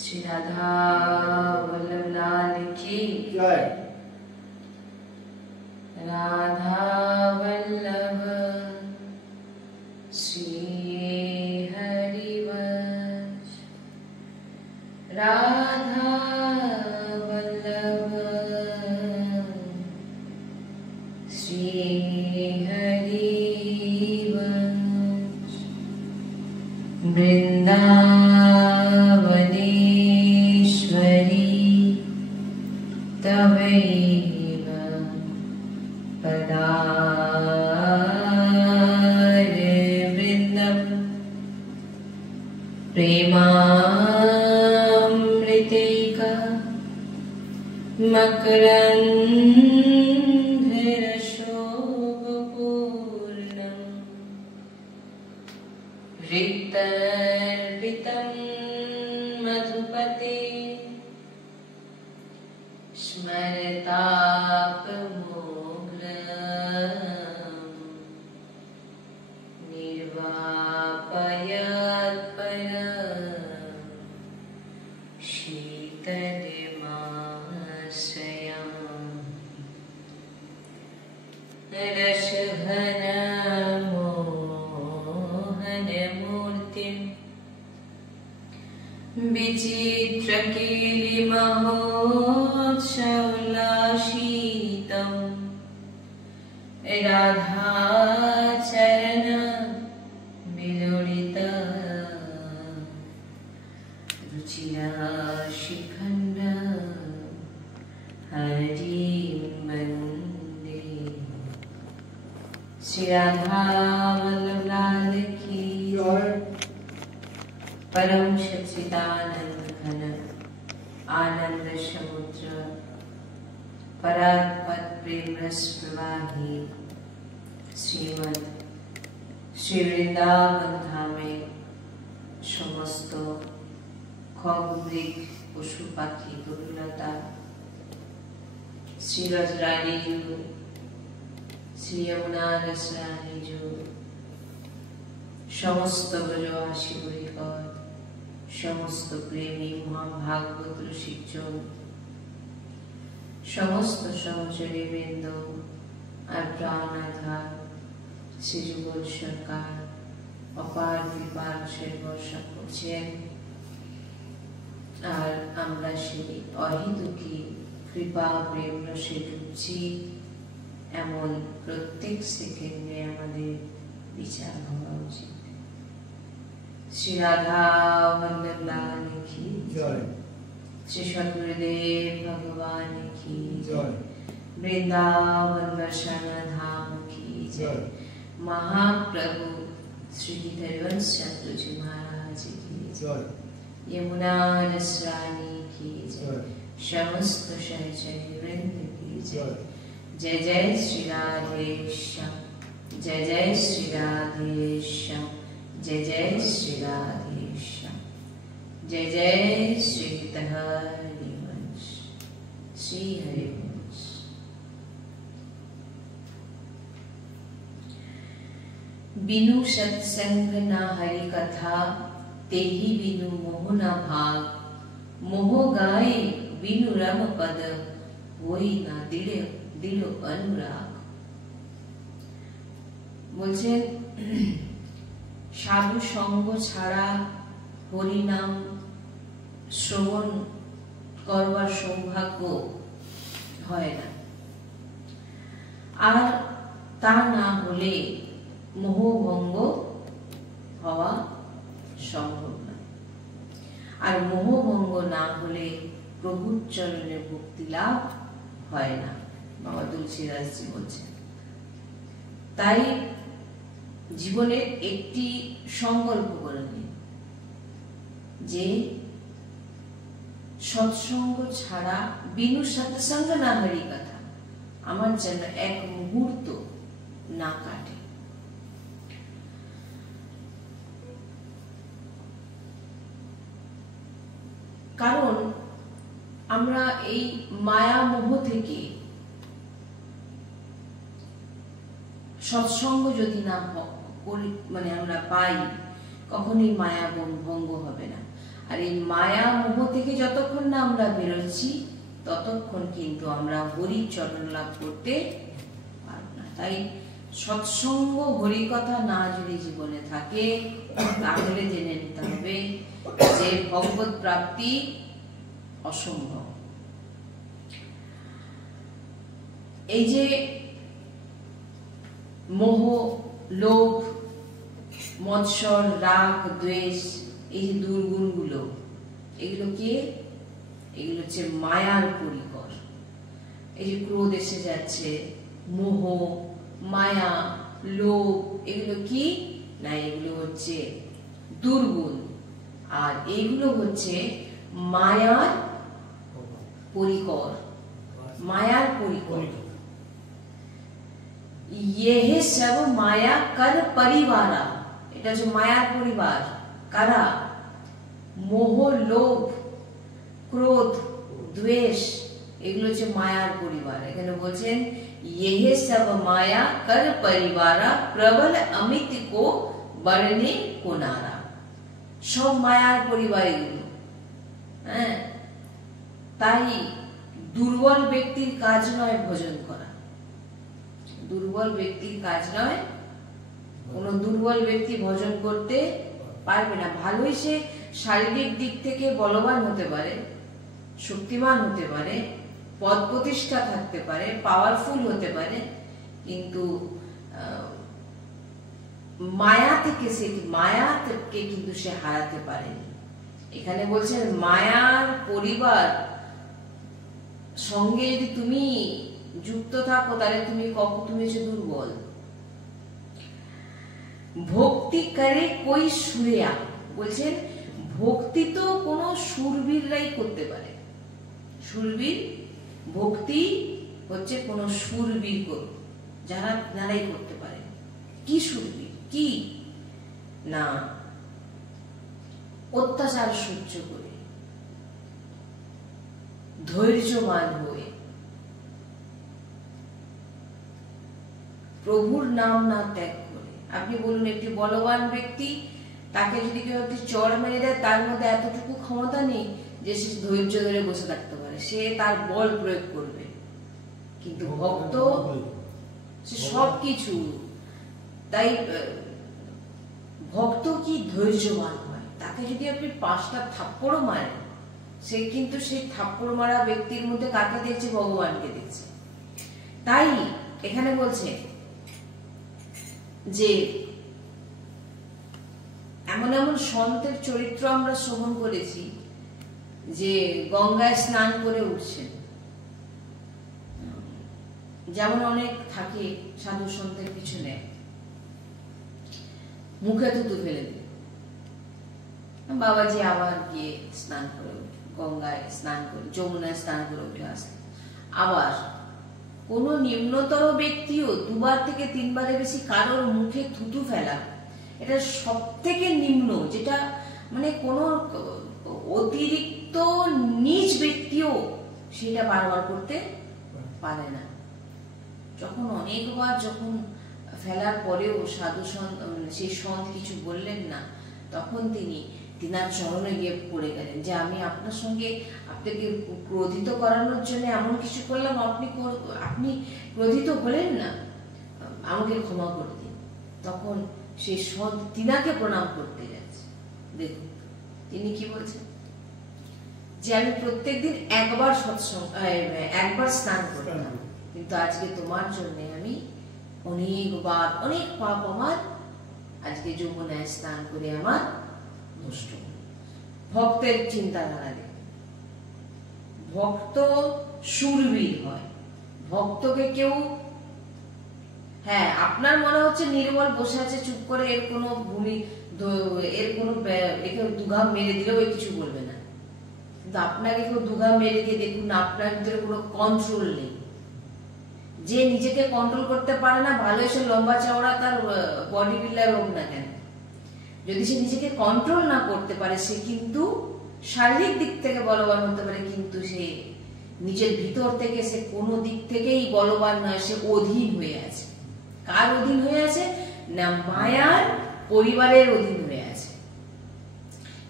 श्री राधा वल्लभ लाल की जय। राधा वल्लभ श्री हरिवंश राधा वल्लभ श्री हरिवंश वृंदावनेश्वरी तवैव पदारविन्दं प्रेमामृतैका मकरन्धरशोभपूर्णं ऋक्तर्पितं मधुपते स्मरतापमोघ्रम् निर्वापयत्परम् शीतलमाश्रयम् रसघनमोहनमूर्तिम् विचित्रकीलिमहोत्सवोल्लासितं राधाचरण विलोलित रुचिराशिखण्ड हरिं वन्दे। श्री राधा वल्लभ लाल की जय। परम सच्चिदानंद घन आनंद समुद्र परात्पर प्रेम रस प्रवाही श्रीमद श्री वृंदावन धामे समस्त खगमृग पशु पाखी गरुलता श्री रजरानी जू श्री यमुना रसरानी जू समस्त ब्रजवासी हरिकर समस्त प्रेमी महाभागवत रसिकজন समस्त सहचरी বৃন্দ আর প্রাণাধার শ্রী যুগল সরকার অপার কৃপার বর্ষা করছেন আর আমরা সেই অহিতুকি কৃপা প্রেম রসে ডুবছি এমন প্রত্যেক সেকেন্ডে আমাদের বিচার হওয়া উচিত। श्री राधा वल्लभ लाल की जय। श्री सद्गुरुदेव भगवान की जय। वृंदावन वसना धाम की जय। महाप्रभु श्री हरिवंश चंद्र जी महाराज की जय। यमुना रसरानी की जय। समस्त सहचरी वृंद की जय। जय जय श्री राधेश्याम जय जय श्री राधेश्याम जय जय श्री राधेश्याम जय जय श्री हरिवंश श्री हरिवंश। बिनु सत्संग ना हरि कथा तेहि बिनु मोह ना भाग मोह गाए बिनु रम पद होई ना दिल अनुराग। বলছেন সাধু সঙ্গ ছাড়া হরি নাম শ্রবণ করবার সৌভাগ্য হয় না, আর তা না হলে মোহভঙ্গ হওয়া সম্ভব না, আর মোহভঙ্গ না হলে প্রভুর চরণে ভক্তি লাভ হয় না। বাবা তুলসীদাসজি বলছেন তাই জীবনের একটি সংকল্প করে নিন যে সৎসঙ্গ ছাড়া বিনু সৎসঙ্গ না হরি কথা আমার যেন এক মুহূর্ত না কাটে। কারণ আমরা এই মায়া মোহ থেকে সৎসঙ্গ যদি না করি মানে আমরা পাই কখনোই মায়া ভঙ্গ হবে না। আর এই মায়া মোহ থেকে যতক্ষণ না আমরা বেরোচ্ছি ততক্ষণ কিন্তু আমরা হরির চরণ লাভ করতে পারব না। তাই সৎসঙ্গ হরিকথা না যদি জীবনে থাকে তাহলে জেনে নিতে হবে যে ভগবত প্রাপ্তি অসম্ভব। এই যে মোহ, লোভ, মৎসর, রাগ, দ্বেষ, এই যে দুর্গুণগুলো, এগুলো কি? এগুলো হচ্ছে মায়ার পরিকর। এই যে ক্রোধ এসে যাচ্ছে, মোহ, মায়া, লোভ, এগুলো কি না? এগুলো হচ্ছে দুর্গুণ। আর এইগুলো হচ্ছে মায়ার পরিকর, মায়ার পরিকর। यह सब माया कर परिवारा, এটা হচ্ছে মায়ার পরিবার। কারা? মোহ, লোভ, ক্রোধ, দ্বেষ, এগুলো হচ্ছে মায়ার পরিবার। এখানে বলছেন यह सब माया कर परिवारा प्रबल अमित को बरने को नारा। সব মায়ার পরিবার এগুলো। হ্যাঁ, তাই দুর্বল ব্যক্তির কাজ নয় ভজন করা, দুর্বল ব্যক্তির কাজ নয়। কোন দুর্বল ব্যক্তি ভজন করতে পারবে না। ভালোই সে শারীরিক দিক থেকে বলবান হতে পারে, শক্তিমান হতে পারে, পদ প্রতিষ্ঠা থাকতে পারে, পাওয়ারফুল হতে পারে, কিন্তু মায়াকে কিন্তু সে হারাতে পারেনি। এখানে বলছেন মায়ার পরিবার সঙ্গে যদি তুমি যুক্ত থাকো তাহলে তুমি হচ্ছে দুর্বল। ভক্তি করে কই সুরেয়া, বলছেন ভক্তি তো কোন সুরবীররাই করতে পারে। সুরবীর ভক্তি হচ্ছে কোন সুরবীর যারাই করতে পারে। কি সুরবীর? কি না, অত্যাচার সহ্য করে, ধৈর্যবান হয়ে, প্রভুর নাম না ত্যাগ করে। আপনি বলুন একটি বলবান ব্যক্তি, তাকে যদি কেউ একটি চড় মেরে দেয়, তার মধ্যে এতটুকু ক্ষমতা নেই যে সে ধৈর্য ধরে বসে থাকতে পারে, সে তার বল প্রয়োগ করবে। কিন্তু ভক্ত সে সবকিছু, তাই ভক্ত কি ধৈর্যবান হয়। তাকে যদি আপনি 5টা থাপ্পড়ও মারেন, সে কিন্তু সেই থাপ্পড় মারা ব্যক্তির মধ্যে কাকে দেখছে? ভগবানকে দেখছে। তাই এখানে বলছে যে এমন এমন সন্তের চরিত্র আমরা শ্রবণ করেছি যে গঙ্গায় স্নান করে উঠছেন। যেমন অনেক থাকে সাধু সন্তের পিছনে, মুখে থুতু ফেলে দিল, বাবাজি আবার গিয়ে স্নান করে গঙ্গায় স্নান করে, যমুনায় স্নান করে উঠে আসে। আবার কোন নিম্নতর ব্যক্তিও 2বার থেকে 3বারের বেশি কারোর মুখে থুতু ফেলা, এটা সব থেকে নিম্ন, যেটা মানে কোন অতিরিক্ত নীচ ব্যক্তিও সেটা বারবার করতে পারে না। যখন অনেকবার যখন ফেলার পরেও সাধু সন্ত সেই সন্ত কিছু বললেন না, তখন তিনার চরণে গিয়ে পড়ে গেলেন যে আমি আপনার সঙ্গে আপনাকে ক্রোধিত করানোর জন্য এমন কিছু করলাম, আপনি ক্রোধিত হলেন না, আমাকে ক্ষমা করে দিন। তখন সেই সন্ত তিনাকে প্রণাম করতে যাচ্ছে। দেখুন তিনি কি বলছেন, যে আমি প্রত্যেকদিন একবার স্নান করতাম, কিন্তু আজকে তোমার জন্য আমি অনেকবার, অনেক পাপ আমার আজকে যমুনায় স্নান করে আমার নষ্ট। ভক্তের চিন্তাধারা দেখুন, ভক্ত সুরবীর হয়। ভক্তকে কেউ, হ্যাঁ আপনার মনে হচ্ছে নির্বল বসে আছে চুপ করে, এর কোনো একে দুঘা মেরে দিলেও কিছু বলবে না, কিন্তু আপনাকে কেউ দুঘা মেরে দিয়ে দেখুন আপনার ভিতরে কোনো কন্ট্রোল নেই। যে নিজেকে কন্ট্রোল করতে পারে না, ভালো এসে লম্বা চওড়া তার বডি বিল্ডার হোক না কেন, যদি সে নিজেকে কন্ট্রোল না করতে পারে, সে কিন্তু শারীরিক দিক থেকে বলবান হতে পারে, কিন্তু সে নিজের ভিতর থেকে সে কোনো দিক থেকেই বলবান নয়, সে অধীন হয়ে আছে। কার অধীন হয়ে আছে? না মায়ার পরিবারের অধীন হয়ে আছে।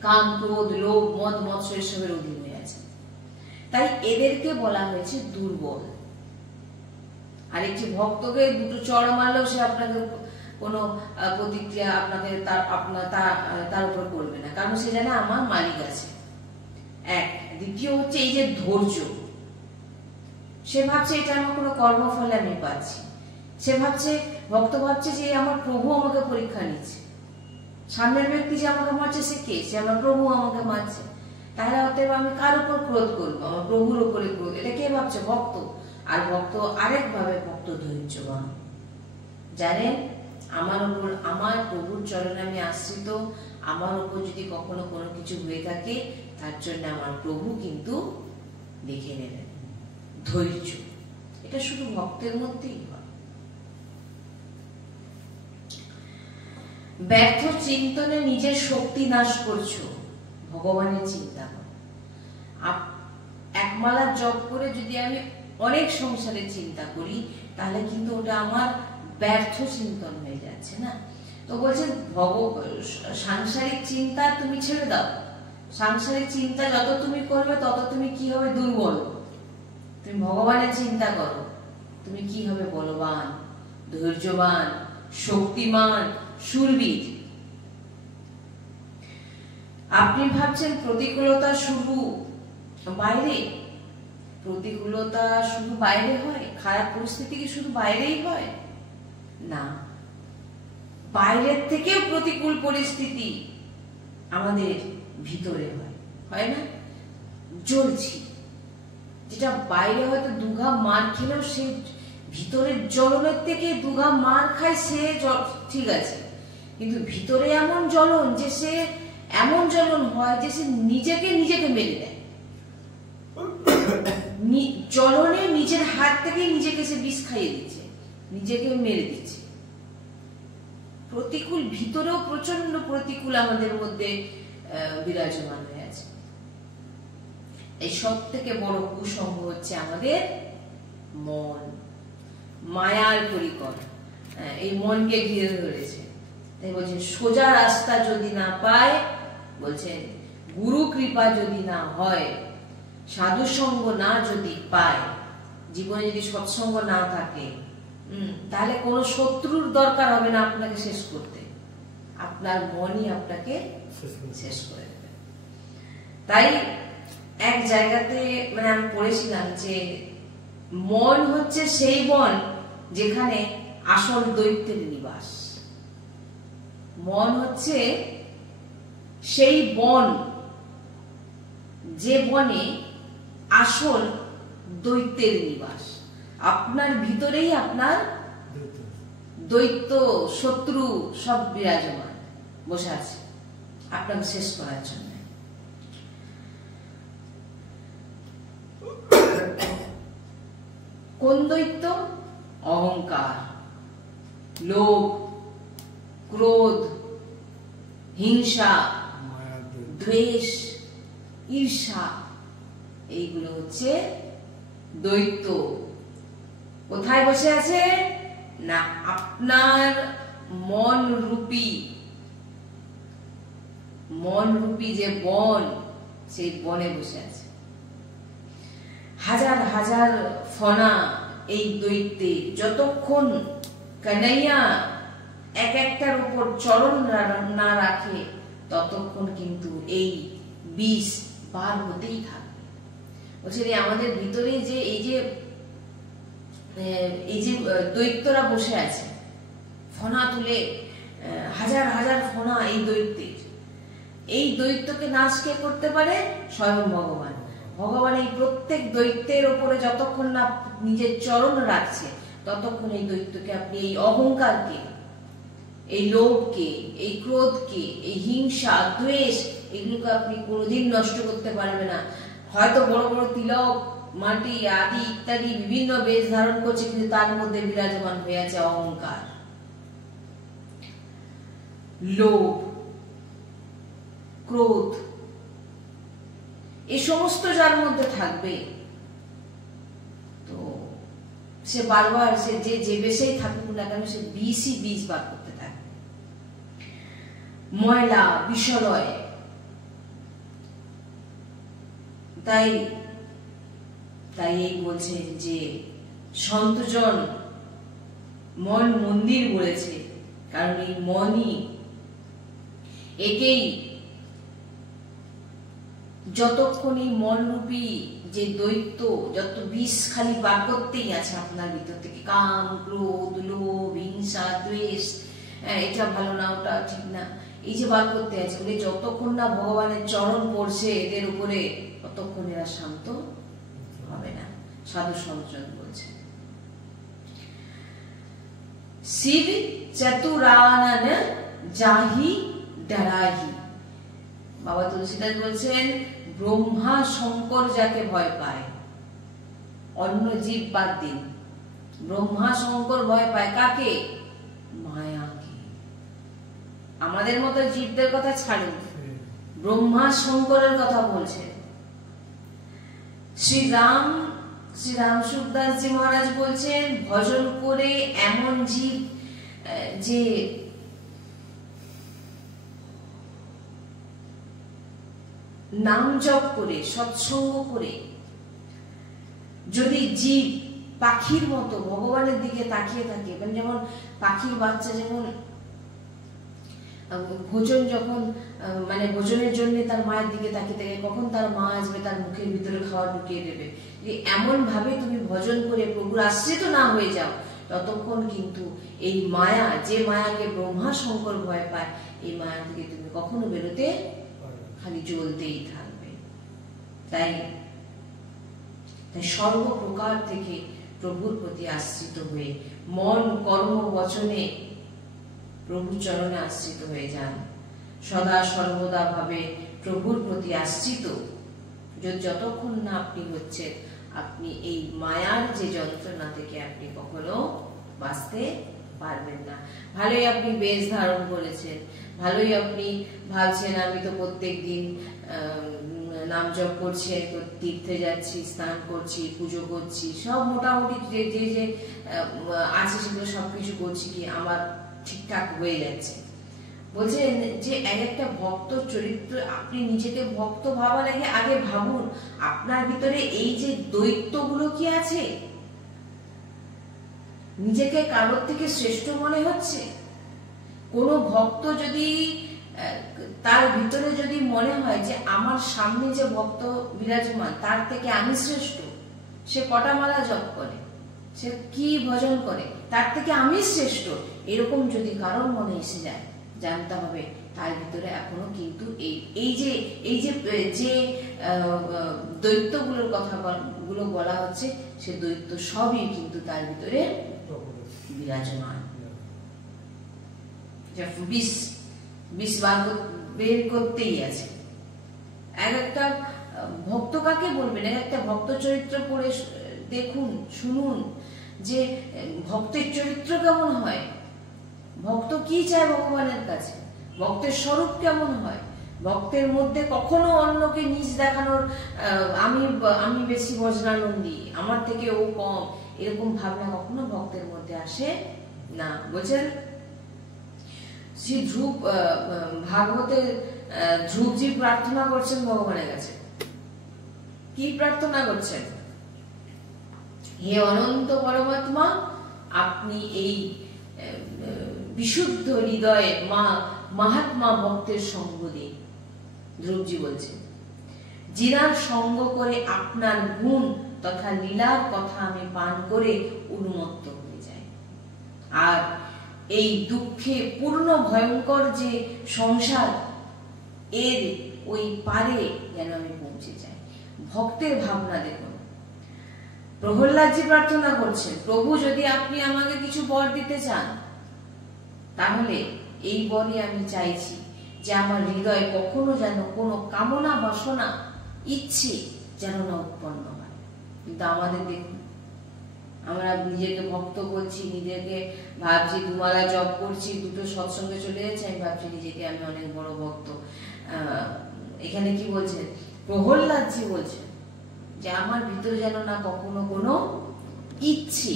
কাম, ক্রোধ, লোভ, মদ, মৎস্য এসবের অধীন হয়ে আছে। তাই এদেরকে বলা হয়েছে দুর্বল। আর একটি ভক্তকে দুটো চড় মারলেও সে আপনাকে কোনো প্রতিক্রিয়া আপনাকে তার উপর করবে না, কারণ সে জানে আমার মালিক আছে। এক। দ্বিতীয় হচ্ছে এই যে ধৈর্য, সে ভাবছে এটা আমার কোনো কর্মফলে আমি পাচ্ছি। সে ভাবছে, ভক্ত ভাবছে যে আমার প্রভু আমাকে পরীক্ষা নিচ্ছে। সামনের ব্যক্তি যে আমাকে মারছে সে কে? সে আমার প্রভু আমাকে মারছে। তাহলে অতএব আমি কার উপর ক্রোধ করবো? আমার প্রভুর উপরে ক্রোধ। এটা কে ভাবছে? ভক্ত। আর ভক্ত আরেক ভাবে ভক্ত ধৈর্যবান, জানেন আমার উপর, আমার প্রভুর চরণে আমি আশ্রিত, আমার উপর যদি কখনো কোনো কিছু হয়ে থাকে তার জন্য আমার প্রভু কিন্তু দেখে নেবেন। ধৈর্য, এটা শুধু ভক্তের মধ্যেই হয়। ব্যর্থ চিন্তনে নিজের শক্তি নাশ করছো, ভগবানের চিন্তা করো। একমালা জপ করে যদি আমি অনেক সংসারের চিন্তা করি তাহলে কিন্তু ওটা আমার ব্যর্থ চিন্তন হয়ে যাচ্ছে না। তো বলছেন সাংসারিক চিন্তা তুমি ছেড়ে দাও। সাংসারিক চিন্তা যত তুমি করবে তত তুমি কি হবে? দুর্বল। তুমি ভগবানের চিন্তা করো, তুমি কি হবে? বলবান, ধৈর্যবান, শক্তিমান, শূরবীর। আপনি ভাবছেন প্রতিকূলতা শুধু বাইরে? প্রতিকূলতা শুধু বাইরে হয়? খারাপ পরিস্থিতি কি শুধু বাইরেই হয়? না, বাইরের থেকেও প্রতিকূল পরিস্থিতি আমাদের ভিতরে হয়, হয় না? জ্বলছি, যেটা বাইরে হয়তো দুঘা মার খেলেও সে ভিতরের জ্বলনের থেকে দুঘা মার খায়, সে ঠিক আছে, কিন্তু ভিতরে এমন জ্বলন যে সে এমন জ্বলন হয় যে সে নিজেকে মেরে দেয়। জ্বলনে নিজের হাত থেকে নিজেকে সে বিষ খাইয়ে দিচ্ছে, নিজেকে মেরে দিচ্ছে। প্রতিকূল ভিতরেও প্রচন্ড প্রতিকূল আমাদের মধ্যে বিরাজমান হয়ে আছে। এই সব থেকে বড় কুসঙ্গ হচ্ছে আমাদের মন, মায়ার পরিকর, এই মনকে ঘিরে ধরেছে। তাই বলছেন সোজা রাস্তা যদি না পায়, বলছেন গুরু কৃপা যদি না হয়, সাধু সঙ্গ না যদি পায়, জীবনে যদি সৎসঙ্গ না থাকে, তাহলে কোনো শত্রুর দরকার হবে না আপনাকে শেষ করতে, আপনার মনই আপনাকে শেষ করে দেবে। তাই এক জায়গাতে মানে আমি পড়েছিলাম যে মন হচ্ছে সেই বন যেখানে আসল দৈত্যের নিবাস। মন হচ্ছে সেই বন যে বনে আসল দৈত্যের নিবাস। আপনার ভিতরেই আপনার দৈত্য, শত্রু সব বিরাজমান বসে আছে আপনাকে শেষ করার জন্য। কোন দৈত্য? অহংকার, লোভ, ক্রোধ, হিংসা, দ্বেষ, ঈর্ষা, এইগুলো হচ্ছে দৈত্য। কোথায় বসে আছে না আপনার মন রূপী যে বন, সেই বনে বসে আছে। হাজার হাজার ফনা এই দৈত্যে, যতক্ষণ কানাইয়া এক একটার উপর চরণ না রাখে ততক্ষণ কিন্তু এই বিষ বার হতেই থাকবে। বলছে আমাদের ভিতরে যে এই যে দৈত্যরা বসে আছে, ফনা তুলে হাজার হাজার ফনা এই দৈত্যের, এই দৈত্যকে নাশ কে করতে পারে? স্বয়ং ভগবান। ভগবান এই প্রত্যেক দৈত্যের ওপরে যতক্ষণ না নিজের চরণ রাখছে ততক্ষণ এই দৈত্যকে আপনি, এই অহংকারকে, এই লোভকে, এই ক্রোধকে, এই হিংসা, দ্বেষ, এগুলোকে আপনি কোনোদিন নষ্ট করতে পারবে না। হয়তো বড় বড় তিলক, মাটি আদি ইত্যাদি বিভিন্ন বেশ ধারণ করছে, কিন্তু তার মধ্যে বিরাজমান হয়ে আছে অহংকার, লোভ, ক্রোধ। এই সমস্ত যার মধ্যে থাকবে তো সে বারবার সে যে বেশেই থাকুক না কেন সে বিষ বার করতে থাকবে। ময়লা, বিষলয়, তাই তাই এই বলছেন যে সন্তজন মন মন্দির বলেছে, কারণ এই মনই একেই যতক্ষণ এই মনরূপী যে দৈত্য যত বিষ খালি বার করতেই আছে আপনার ভিতর থেকে, কাম, ক্রোধ, লোভ, হিংসা, দ্বেষ, এটা ভালো না ওটা ঠিক না, এই যে বার করতে আছে, বলে যতক্ষণ না ভগবানের চরণ পড়ছে এদের উপরে ততক্ষণ এরা শান্ত হবে না। সাধু সন্তজন বলছে শিব চতুরানন জাহি ডরাহি। বাবা তুলসীদাস বলছেন ব্রহ্মা শঙ্কর যাকে ভয় পায়, অন্য জীব বাদ দিন, ব্রহ্মা শঙ্কর ভয় পায় কাকে? মায়াকে। আমাদের মতো জীবদের কথা ছাড়ুন, ব্রহ্মা শঙ্করের কথা বলছে। শ্রীরাম সুখদাসজি মহারাজ বলছেন ভজন করে এমন জীব যে নাম জপ করে সৎসঙ্গ করে যদি জীব পাখির মতো ভগবানের দিকে তাকিয়ে থাকে, যেমন পাখির বাচ্চা যেমন ভোজন যখন ভোজনের জন্য তার মায়ের দিকে তাকিয়ে থাকে, কখন তার মা আসবে তার মুখের ভিতরে খাবার ঢুকিয়ে দেবে, এমন ভাবে তুমি ভজন করে প্রভুর আশ্রিত না হয়ে যাও, ততক্ষণ কিন্তু এই মায়া, যে মায়াকে ব্রহ্মা শঙ্কর ভয় পায়, এই মায়া থেকে তুমি কখনো বেরোতে খালি জ্বলতেই থাকবে। তাই সর্বপ্রকার থেকে প্রভুর প্রতি আশ্রিত হয়ে মন, কর্ম, বচনে প্রভুর চরণে আশ্রিত হয়ে যান, সদা সর্বদা ভাবে প্রভুর প্রতি আশ্রিত যতক্ষণ না আপনি হচ্ছেন, আপনি এই মায়ার যে যন্ত্রণা থেকে আপনি কখনো বাঁচতে পারবেন না। ভালোই আপনি বেশ ধারণ করেছেন, ভালোই আপনি ভাবছেন আমি তো প্রত্যেক দিন নাম জপ করছি, তীর্থে যাচ্ছি, স্নান করছি, পুজো করছি, সব মোটামুটি যে যে যে আছে সেগুলো সবকিছু করছি, কি আমার ঠিকঠাক হয়ে যাচ্ছে। বলছেন যে একটা ভক্ত চরিত্র, আপনি নিজেকে ভক্ত ভাবার আগে ভাবুন আপনার ভিতরে এই যে দৈত্যগুলো কি আছে? নিজেকে কারোর থেকে শ্রেষ্ঠ মনে হচ্ছে? কোন ভক্ত যদি তার ভিতরে যদি মনে হয় যে আমার সামনে যে ভক্ত বিরাজমান তার থেকে আমি শ্রেষ্ঠ, সে কটা মালা জপ করে, সে কি ভজন করে, তার থেকে আমি শ্রেষ্ঠ, এরকম যদি কারোর মনে এসে যায়, জানতে হবে তার ভিতরে এখনো কিন্তু এই যে দৈত্যগুলোর কথা গুলো বলা হচ্ছে, সে দৈত্য সবই কিন্তু তার ভিতরে বিরাজমান। বিষ বের করতেই আছে। একটা ভক্ত কাকে বলবেন? একটা ভক্ত চরিত্র পড়ে দেখুন, শুনুন যে ভক্তের চরিত্র কেমন হয়, ভক্ত কি চায় ভগবানের কাছে, ভক্তের স্বরূপ কেমন হয়, ভক্তের মধ্যে কখনো অন্যকে নিজ দেখানোর আমি বেশি বজ্রানন্দী, আমার থেকে ও কম, এরকম ভাবনা কখনো ভক্তের মধ্যে আসে না। বলছেন শ্রী ধ্রুব ভাগবতে ধ্রুবজি প্রার্থনা করছেন ভগবানের কাছে, কি প্রার্থনা করছেন? হে অনন্ত পরমাত্মা, আপনি এই বিশুদ্ধ হৃদয়ে মহাত্মা ভক্তের সঙ্গ দিন। ধ্রুবজি বলছেন যিনার সঙ্গ করে আপনার গুণ তথা লীলার কথা আমি পান করে উন্মত্ত হয়ে যাই, আর এই দুঃখে পূর্ণ ভয়ঙ্কর যে সংসার, এর ওই পারে যেন আমি পৌঁছে যাই। ভক্তের ভাবনা দেখুন। প্রহ্লাদজি প্রার্থনা করছেন, প্রভু যদি আপনি আমাকে কিছু বর দিতে চান, তাহলে এই বরই আমি চাইছি যে আমার হৃদয়ে কখনো যেন কোনো কামনা, বাসনা, ইচ্ছে যেন না উৎপন্ন হয়। কিন্তু আমাদের দেখুন, আমরা নিজেকে ভক্ত বলছি, নিজেকে ভাবছি দুমালা জপ করছি, দুটো সৎসঙ্গে চলে যাচ্ছে, আমি ভাবছি নিজেকে আমি অনেক বড় ভক্ত। এখানে কি বলছেন? প্রহ্লাদজি বলছেন যে আমার ভিতরে যেন না কখনো কোনো ইচ্ছে,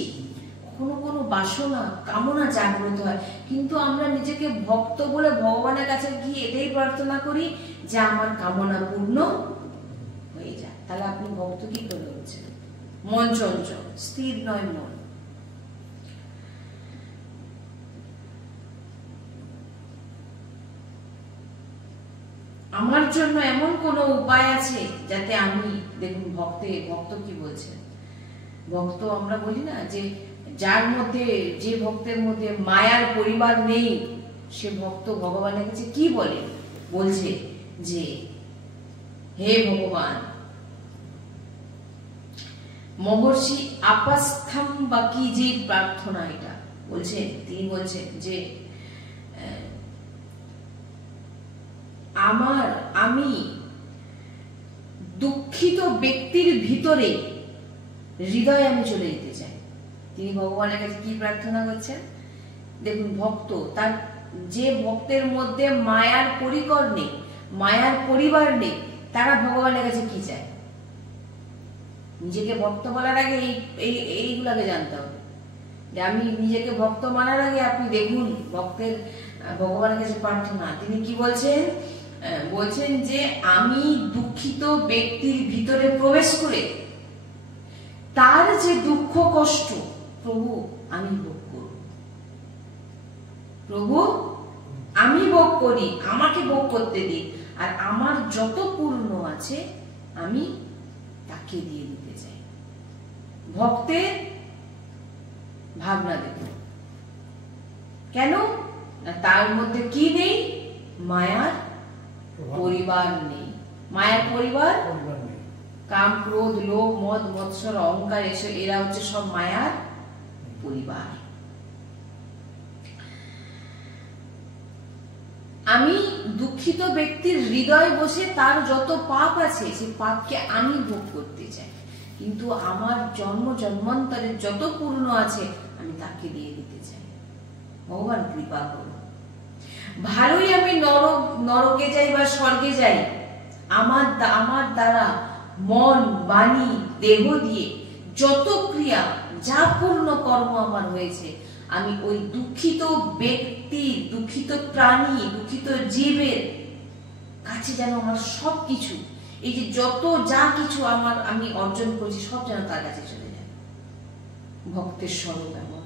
কখনো কোনো বাসনা, কামনা জাগ্রত হয়। কিন্তু আমরা নিজেকে ভক্ত বলে ভগবানের কাছে গিয়ে এটাই প্রার্থনা করি যে আমার কামনা পূর্ণ হয়ে যায়। তাহলে আপনি ভক্ত কি করে হচ্ছেন? মন চঞ্চল, স্থির নয় মন। আমার জন্য এমন কোন উপায় আছে যাতে আমি, দেখুন ভক্ত কি বলছেন, ভক্ত আমরা বলি না যে যার মধ্যে, যে ভক্তের মধ্যে মায়ার পরিবার নেই সে ভক্ত ভগবানের কাছে কি বলে, বলছে যে হে ভগবান, মহর্ষি আপাস্থম বাকিজির প্রার্থনা এটা বলছেন, তিনি বলছেন যে আমি দুঃখিত ব্যক্তির ভিতরে হৃদয়ে আমি চলে যেতে চাই। তিনি ভগবানের কাছে কি প্রার্থনা করছেন? দেখুন ভক্ত, তার যে ভক্তের মধ্যে মায়ার পরিকর নেই, মায়ার পরিবার নেই, তারা ভগবানের কাছে কি চায়? নিজেকে ভক্ত বলার আগে এইগুলাকে জানতে হবে যে আমি নিজেকে ভক্ত মানার আগে আপনি দেখুন ভক্তের ভগবানের কাছে প্রার্থনা তিনি কি বলছেন, বলছেন যে আমি দুঃখিত ব্যক্তির ভিতরে প্রবেশ করে তার যে দুঃখ কষ্ট প্রভু আমি ভোগ করব, প্রভু আমি ভোগ করি, আমাকে ভোগ করতে দিই, আর আমার যত পূর্ণ আছে আমি তাকে দিয়ে দিতে চাই। ভক্তের ভাবনা দেখুন, কেন? তার মধ্যে কি নেই? মায়ার পরিবার নেই। মায়ার পরিবার কাম, ক্রোধ, লোভ, মদ, মৎসর, অহংকার, এরা হচ্ছে সব মায়ার পরিবার। আমি দুঃখিত ব্যক্তির হৃদয়ে বসে তার যত পাপ আছে সেই পাপকে আমি ভোগ করতে চাই, কিন্তু আমার জন্ম জন্মান্তরের যত পূর্ণ আছে আমি তাকে দিয়ে দিতে চাই। ভগবান কৃপা করুন। ভালোই আমি নরকে যাই বা স্বর্গে যাই, আমার দ্বারা মন, বাণী, দেহ দিয়ে যত ক্রিয়া, যা পূর্ণ কর্ম আমার হয়েছে, আমি ওই দুঃখিত ব্যক্তি, দুঃখিত প্রাণী, দুঃখিত জীবের কাছে যেন আমার সবকিছু, এই যে যত যা কিছু আমি অর্জন করেছি সব যেন তার কাছে চলে যায়। ভক্তের স্বরূপ এমন।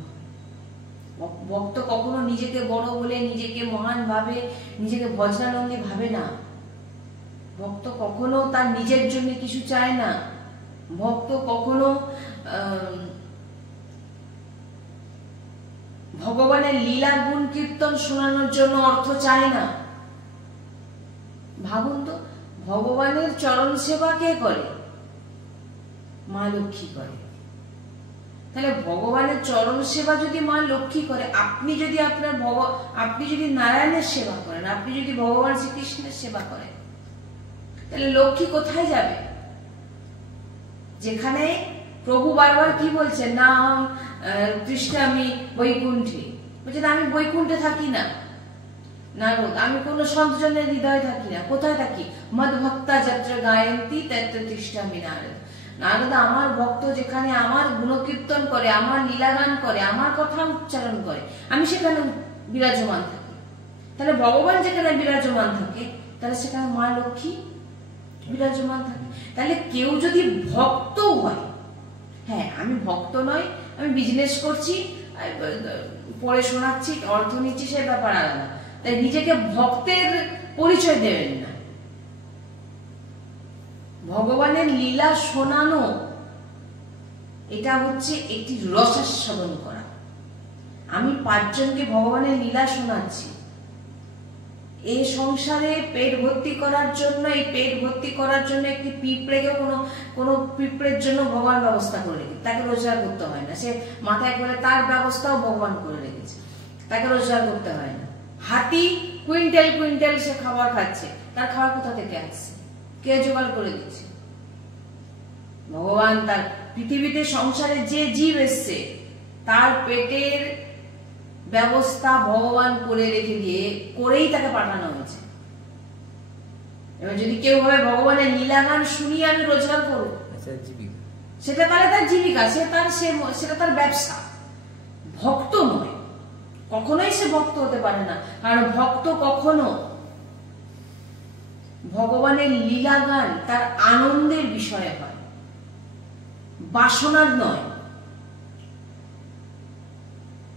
ভক্ত কখনো নিজেকে বড় বলে, নিজেকে মহান ভাবে, নিজেকে বজ্রানন্দী ভাবে না। ভক্ত কখনো তার নিজের জন্য কিছু চায় না। ভক্ত কখনো ভগবানের লীলা গুণ কীর্তন শোনানোর জন্য অর্থ চায় না। ভাবুন তো, ভগবানের চরণ সেবা কে করে? মা লক্ষ্মী করে। তাহলে ভগবানের চরণ সেবা যদি মা লক্ষ্মী করে, আপনি যদি নারায়ণের সেবা করেন, আপনি যদি ভগবান শ্রীকৃষ্ণের সেবা করেন, তাহলে লক্ষ্মী কোথায় যাবে? যেখানে প্রভু বারবার কি বলছেন, না কৃষ্ণ আমি বৈকুণ্ঠে, বলছেন আমি বৈকুণ্ঠে থাকি না নারদ, আমি কোন সন্তজনের হৃদয়ে থাকি না। কোথায় থাকি? মদ ভক্তা যত্র গায়ন্তী তত্র তিষ্ঠামি নারদ। নারদ আমার ভক্ত যেখানে আমার গুণকীর্তন করে, আমার লীলাগান করে, আমার কথা উচ্চারণ করে, আমি সেখানে বিরাজমান থাকি। তাহলে ভগবান যেখানে বিরাজমান থাকে, তাহলে সেখানে মা লক্ষ্মী বিরাজমান থাকে। তাহলে কেউ যদি ভক্ত হয়, হ্যাঁ আমি ভক্ত নয়, আমি বিজনেস করছি, পড়ে শোনাচ্ছি, অর্থ নিচ্ছি, সে ব্যাপার আলাদা, তাই নিজেকে ভক্তের পরিচয় দেবেন না। ভগবানের লীলা শোনানো এটা হচ্ছে একটি রসাস্বাদন করা। আমি 5 জনকে ভগবানের লীলা শোনাচ্ছি, এই সংসারে পেট ভর্তি করার জন্য, এই পেট ভর্তি করার জন্য একটি পিঁপড়েকে কোনো পিঁপড়ের জন্য ভগবান ব্যবস্থা করে রেখেছে, তাকে রোজগার করতে হয় না। সে মাথায় করে তার ব্যবস্থাও ভগবান করে রেখেছে, তাকে রোজগার করতে হয় না। হাতি কুইন্টাল কুইন্টাল সে খাবার খাচ্ছে, তার খাবার কোথা থেকে আসছে? কে জোগাড় করে দিচ্ছে? ভগবান তার পৃথিবীতে সংসারে যে জীব এসছে তার পেটের ব্যবস্থা ভগবান করে রেখে দিয়ে, করেই তাকে পাঠানো হয়েছে। এবার যদি কেউ ভাবে ভগবানের লীলাগান শুনিয়ে আমি রোজগার করব, সেটা তাহলে তার জীবিকা, সেটা তার ব্যবসা। ভক্ত নয়, কখনোই সে ভক্ত হতে পারে না। কারণ ভক্ত কখনো ভগবানের লীলাগান তার আনন্দের বিষয় বিষয়ে হয়, বাসনার নয়।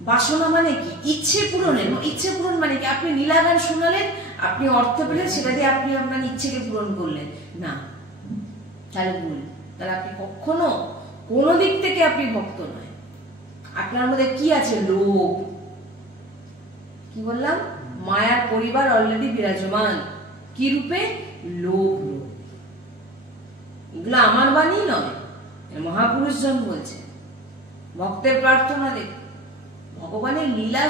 বাসনা মানে কি? ইচ্ছে পূরণের। ইচ্ছে পূরণ মানে কি? আপনি লীলা গান শোনালেন, আপনি অর্থ পেলেন, সেটা দিয়ে আপনি আপনার ইচ্ছেকে পূরণ করলেন না, তাহলে ভুল। তাহলে আপনি কখনো কোনো দিক থেকে আপনি ভক্ত নয়। আপনার মধ্যে কি আছে? লোভ। কি বললাম? মায়ার পরিবার অলরেডি বিরাজমান। কি রূপে? লোভ। এগুলো আমার বাণী নয়, মহাপুরুষজন বলছে। ভক্তের প্রার্থনা দেখ, ভগবানের লীলা।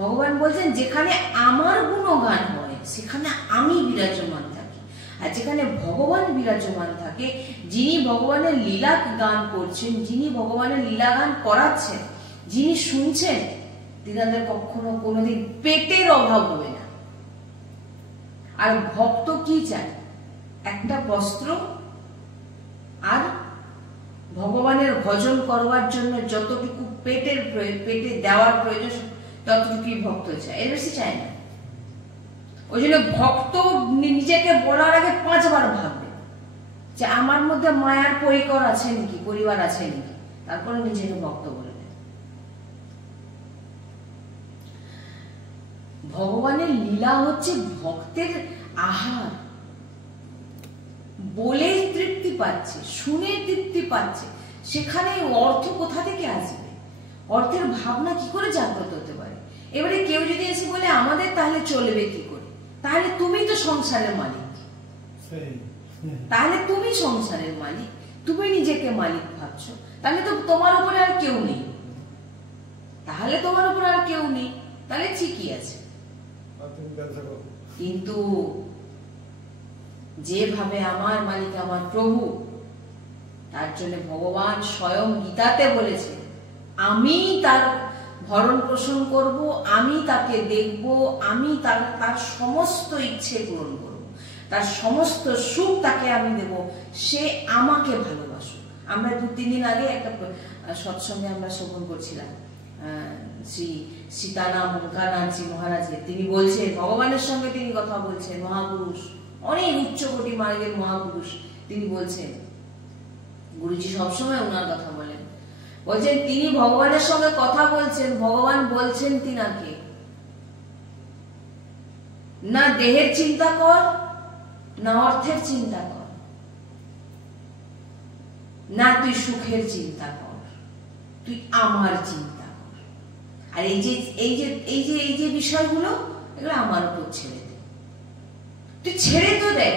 ভগবান বলছেন যেখানে আমার গুণগান হয় সেখানে আমি বিরাজমান থাকি, আর যেখানে ভগবান বিরাজমান থাকে, যিনি ভগবানের লীলা গান করছেন, যিনি ভগবানের লীলা গান করাচ্ছেন, যিনি শুনছেন, তিনাদের কখনো কোনোদিন পেটের অভাব হবে না। আর ভক্ত কি চায়? একটা বস্ত্র আর ভগবানের ভজন করবার জন্য যতটুকু পেটে দেওয়ার প্রয়োজন ততটুকুই ভক্ত চায়, এর বেশি চায় না। ওই জন্য ভক্ত নিজেকে বলার আগে 5 বার ভাববে যে আমার মধ্যে মায়ার পরিকর আছে নাকি, পরিবার আছে নাকি, তারপরে নিজেকে ভক্ত বলবে। ভগবানের লীলা হচ্ছে ভক্তের আহার। বলে তৃপ্তি পাচ্ছে, শুনে তৃপ্তি পাচ্ছে, সেখানে অর্থ কোথা থেকে আসবে? অর্থের ভাবনা কি করে জাগ্রত হতে পারে? এবারে কেউ যদি এসে বলে আমাদের, তাহলে চলবে কি করে? তাহলে তুমি তো সংসারের মালিক, তাহলে তুমি সংসারের মালিক, তুমি নিজেকে মালিক ভাবছো, তাহলে তো তোমার উপরে আর কেউ নেই, তাহলে তোমার উপর আর কেউ নেই, তাহলে ঠিকই আছে। কিন্তু যেভাবে আমার মালিক আমার প্রভু, তার জন্য ভগবান স্বয়ং গীতাতে বলেছে আমি তার ভরণ পোষণ করব, আমি তাকে দেখব, আমি তার সমস্ত ইচ্ছে পূরণ করব, তার সমস্ত সুখ তাকে আমি দেব, সে আমাকে ভালোবাসো। আমরা 2-3 দিন আগে একটা সৎসঙ্গে আমরা শ্রবণ করছিলাম শ্রী সীতারাম ওঙ্কারনাথজি মহারাজের। তিনি বলছেন, ভগবানের সঙ্গে তিনি কথা বলছেন, মহাপুরুষ, অনেক উচ্চকোটি মার্গের মহাপুরুষ। তিনি বলছেন, গুরুজি সবসময় ওনার কথা বলেন, বলছেন তিনি ভগবানের সঙ্গে কথা বলছেন, ভগবান বলছেন তিনাকে না দেহের চিন্তা কর, না অর্থের চিন্তা কর, না তুই সুখের চিন্তা কর, তুই আমার চিন্তা কর। আর এই যে বিষয়গুলো, এগুলো আমার উপর ছেড়ে দে, তুই ছেড়ে তো দেখ।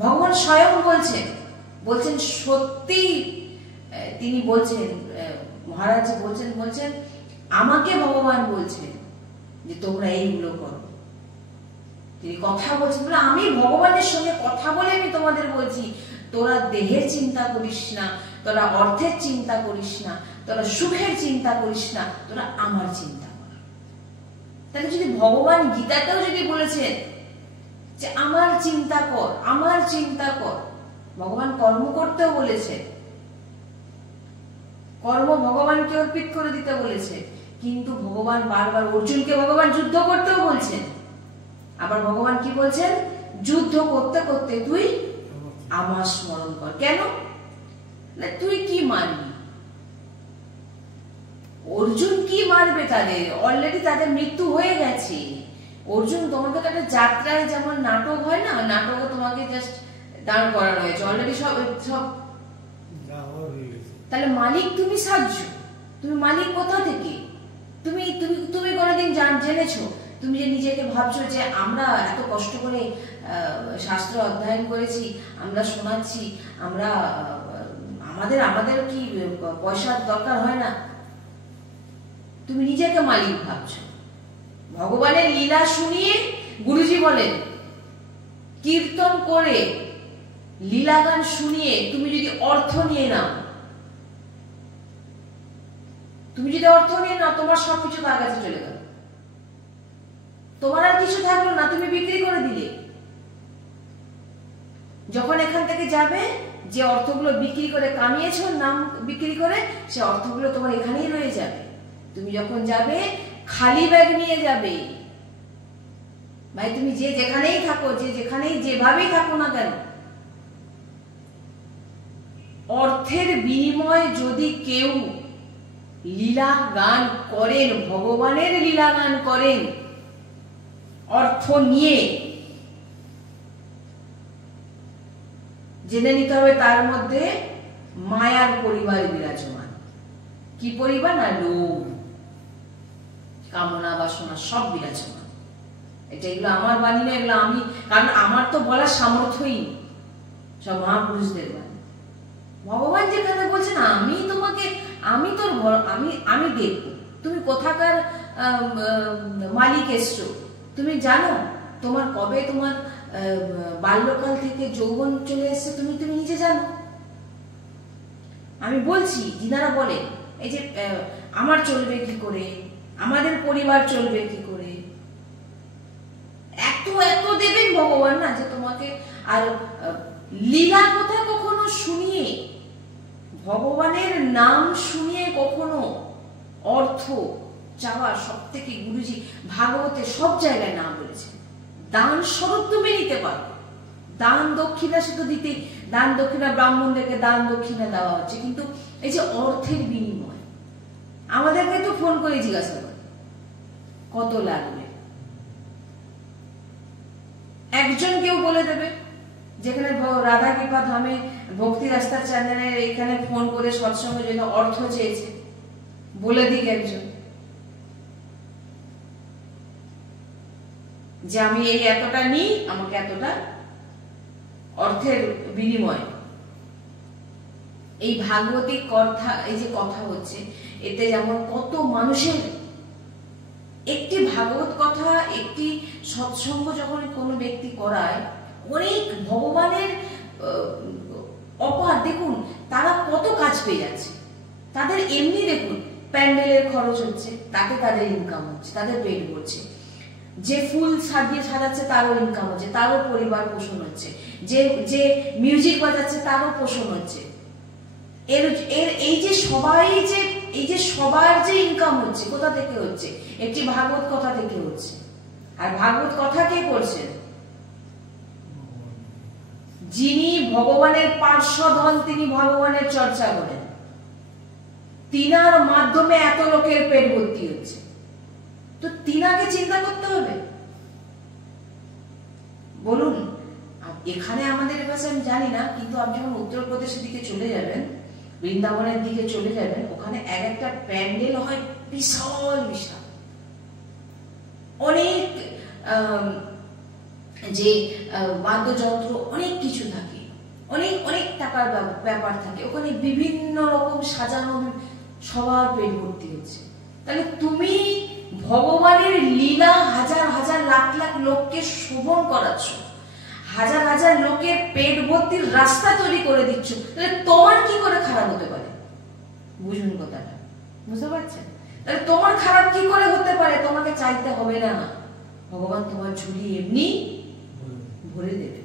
ভগবান স্বয়ং বলছেন সত্যি তিনি বলছেন, মহারাজ বলছেন আমাকে ভগবান বলছেন যে তোমরা এইগুলো করো। তিনি কথা বলছেন, আমি ভগবানের সঙ্গে কথা বলে আমি তোমাদের বলছি, তোরা দেহের চিন্তা করিস না, তোরা অর্থের চিন্তা করিস না, তোরা সুখের চিন্তা করিস না, তোরা আমার চিন্তা কর। তাহলে যদি ভগবান গীতাতেও যদি বলেছেন যে আমার চিন্তা কর, আমার চিন্তা কর, ভগবান কর্ম করতেও বলেছে, কর্ম ভগবানকে অর্পিত করে দিতে বলেছে, কিন্তু ভগবান বারবার অর্জুনকে ভগবান যুদ্ধ করতেও বলছেন। আবার ভগবান কি বলছেন? যুদ্ধ করতে করতে তুই আমার স্মরণ কর। কেন? না তুই কি মারবি? অর্জুন কি মারবে? তাদের অলরেডি তাদের মৃত্যু হয়ে গেছে। অর্জুন, তোমাকে তো একটা যাত্রায় যেমন নাটক হয় না, নাটকে তোমাকে জাস্ট দাঁড় করানো হয়েছে, অলরেডি সব। তাহলে মালিক তুমি সাজছো, তুমি মালিক কোথা থেকে? তুমি তুমি তুমি কোনোদিন জেনেছো? তুমি যে নিজেকে ভাবছো যে আমরা এত কষ্ট করে শাস্ত্র অধ্যয়ন করেছি, আমরা শোনাচ্ছি, আমরা আমাদের কি পয়সার দরকার হয় না? তুমি নিজেকে মালিক ভাবছো। ভগবানের লীলা শুনিয়ে গুরুজি বলেন, কীর্তন করে লীলা গান শুনিয়ে তুমি যদি অর্থ নিয়ে নাও, তোমার সবকিছু তার কাছে চলে গেল, তোমার আর কিছু থাকলো না, তুমি বিক্রি করে দিলে। যখন এখান থেকে যাবে, যে অর্থগুলো বিক্রি করে কামিয়েছো, নাম বিক্রি করে, সে অর্থগুলো তোমার এখানেই রয়ে যাবে। তুমি যখন যাবে খালি ব্যাগ নিয়ে যাবে। ভাই তুমি যেখানেই থাকো, যেখানেই যেভাবেই থাকো না কেন, অর্থের বিনিময়ে যদি কেউ লীলা গান করেন, ভগবানের লীলা গান করেন অর্থ নিয়ে, জেনে নিতে হবে তার মধ্যে মায়ার পরিবার বিরাজমান। কি পরিবার? না লোভ, কামনা, বাসনা সব বিরাজমান। এগুলো আমার বাণী না, এগুলো আমি, কারণ আমার তো বলার সামর্থ্যই সব মহাপুরুষদের বাণী। ভগবান যেখানে বলছেন আমি তোমাকে, আমি তোর আমি দেখবো তুমি কোথাকার মালিক এসছো, তুমি জানো তোমার কবে তোমার বাল্যকাল থেকে যৌবন চলে এসছে, তুমি নিজে জানো। আমি বলছি, যিনারা বলেন এই যে আমার চলবে কি করে, আমাদের পরিবার চলবে কি করে, এত এত দেবেন ভগবান না যে তোমাকে। আর লীলা কথা কখনো শুনিয়ে, ভগবানের নাম শুনিয়ে কখনো অর্থ চাওয়া, সব থেকে গুরুজি ভাগবতে সব জায়গায় না বলেছেন দান স্বরূপ তুমি নিতে পারো। দান দক্ষিণা সে তো দিতেই, দান দক্ষিণা ব্রাহ্মণদেরকে দান দক্ষিণা দেওয়া হচ্ছে, কিন্তু এই যে অর্থের বিনিময়, আমাদেরকে তো ফোন করে জিজ্ঞাসা করে কত লাগবে, একজন কেউ বলে দেবে। যেখানে রাধা কৃপা ধামে ভক্তি রাস্তার চ্যানেলে এখানে ফোন করে সৎসঙ্গের জন্য অর্থ চেয়েছে, বলে দিক একজন যে আমি এই এতটা নিই, আমাকে এতটা অর্থের বিনিময়। এই ভাগবতিক কথা, এই যে কথা হচ্ছে, এতে যেমন কত মানুষের একটি ভাগবত কথা, একটি সৎসঙ্গ যখন কোনো ব্যক্তি করায়, অনেক ভগবানের অপার, দেখুন তারা কত কাজ পেয়ে যাচ্ছে। তাদের এমনি দেখুন প্যান্ডেলের খরচ হচ্ছে, তাতে তাদের ইনকাম হচ্ছে, তাদের পেট ভরছে। যে ফুল সাজিয়ে সাজাচ্ছে তারও ইনকাম হচ্ছে, তারও পরিবার পোষণ হচ্ছে। যে মিউজিক বাজাচ্ছে তারও পোষণ হচ্ছে। এই যে সবাই যে, এই যে সবার যে ইনকাম হচ্ছে, কোথা থেকে হচ্ছে? একটি ভাগবত কথা থেকে হচ্ছে। আর ভাগবত কথা কে করছেন? যিনি ভগবানের পার্শ্বদ হন, তিনি ভগবানের চর্চা করেন, তিনার মাধ্যমে এত লোকের পেট ভর্তি হচ্ছে। তো তিনাকে চিন্তা করতে হবে। বলুন, এখানে আমাদের কাছে আমি জানি না, কিন্তু আপনি যখন উত্তরপ্রদেশের দিকে চলে যাবেন, বৃন্দাবনের দিকে চলে যাবেন, ওখানে এক একটা প্যান্ডেল হয় বিশাল বিশাল, অনেক যে বাদ্যযন্ত্র, অনেক কিছু থাকে, অনেক অনেক টাকার ব্যাপার থাকে ওখানে, বিভিন্ন রকম সাজানো, সবার পেট ভর্তি হচ্ছে। তাহলে তুমি ভগবানের লীলা হাজার হাজার লাখ লাখ লোককে শোভন করাচ্ছ, হাজার হাজার লোকের পেট ভর্তির রাস্তা তৈরি করে দিচ্ছ, তাহলে তোমার কি করে খারাপ হতে পারে? বুঝুন কথাটা, বুঝতে পারছেন? তাহলে তোমার খারাপ কি করে হতে পারে? তোমাকে চাইতে হবে না, ভগবান তোমার ঝুলি এমনি ভরে দেবে।